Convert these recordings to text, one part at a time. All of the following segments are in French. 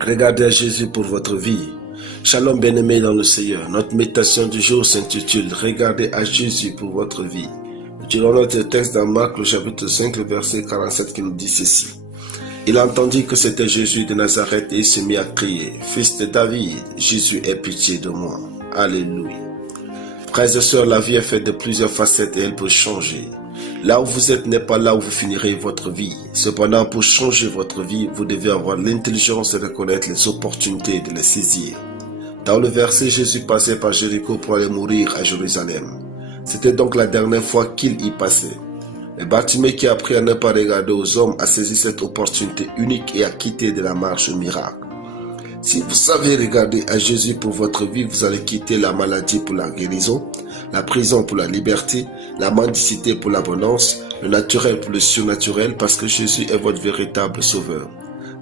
Regardez à Jésus pour votre vie. Shalom bien-aimés dans le Seigneur. Notre méditation du jour s'intitule « Regardez à Jésus pour votre vie ». Nous tirons notre texte dans Marc, le chapitre 5, le verset 47 qui nous dit ceci. Il entendit que c'était Jésus de Nazareth et il se mit à crier « Fils de David, Jésus, aie pitié de moi. » Alléluia. Frères et sœurs, la vie est faite de plusieurs facettes et elle peut changer. Là où vous êtes n'est pas là où vous finirez votre vie. Cependant, pour changer votre vie, vous devez avoir l'intelligence de reconnaître les opportunités et de les saisir. Dans le verset, Jésus passait par Jéricho pour aller mourir à Jérusalem. C'était donc la dernière fois qu'il y passait. Et Bartimée, qui a appris à ne pas regarder aux hommes, a saisi cette opportunité unique et a quitté de la marche au miracle. Si vous savez regarder à Jésus pour votre vie, vous allez quitter la maladie pour la guérison, la prison pour la liberté, la mendicité pour l'abondance, le naturel pour le surnaturel, parce que Jésus est votre véritable sauveur.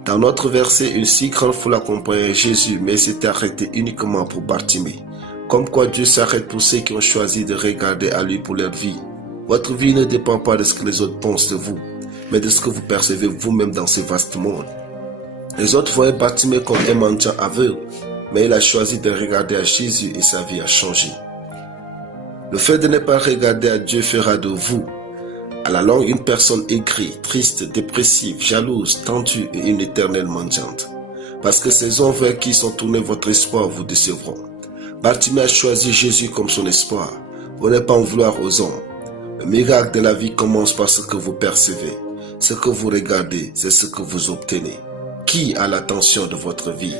Dans notre verset, une si grande foule accompagnait Jésus, mais s'était arrêtée uniquement pour Bartimée. Comme quoi Dieu s'arrête pour ceux qui ont choisi de regarder à lui pour leur vie. Votre vie ne dépend pas de ce que les autres pensent de vous, mais de ce que vous percevez vous-même dans ce vaste monde. Les autres voyaient Bartimée comme un mendiant aveugle, mais il a choisi de regarder à Jésus et sa vie a changé. Le fait de ne pas regarder à Dieu fera de vous, à la longue, une personne aigrie, triste, dépressive, jalouse, tendue et une éternelle mendiante. Parce que ces hommes vers qui sont tournés votre espoir vous décevront. Bartimée a choisi Jésus comme son espoir. Vous n'êtes pas en vouloir aux hommes. Le miracle de la vie commence par ce que vous percevez. Ce que vous regardez, c'est ce que vous obtenez. Qui a l'attention de votre vie?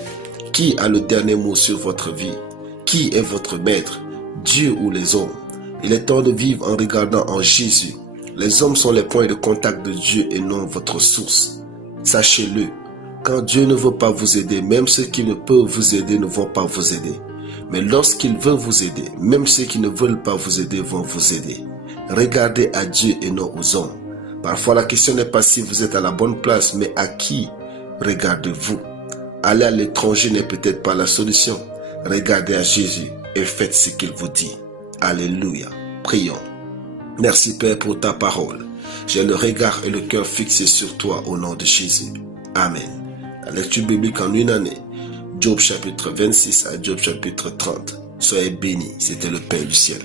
Qui a le dernier mot sur votre vie? Qui est votre maître? Dieu ou les hommes? Il est temps de vivre en regardant en Jésus. Les hommes sont les points de contact de Dieu et non votre source. Sachez-le, quand Dieu ne veut pas vous aider, même ceux qui ne peuvent vous aider ne vont pas vous aider. Mais lorsqu'il veut vous aider, même ceux qui ne veulent pas vous aider vont vous aider. Regardez à Dieu et non aux hommes. Parfois la question n'est pas si vous êtes à la bonne place, mais à qui regardez-vous? Aller à l'étranger n'est peut-être pas la solution. Regardez à Jésus et faites ce qu'il vous dit. Alléluia. Prions. Merci Père pour ta parole. J'ai le regard et le cœur fixés sur toi au nom de Jésus. Amen. La lecture biblique en une année. Job chapitre 26 à Job chapitre 30. Soyez bénis, c'était le Père du ciel.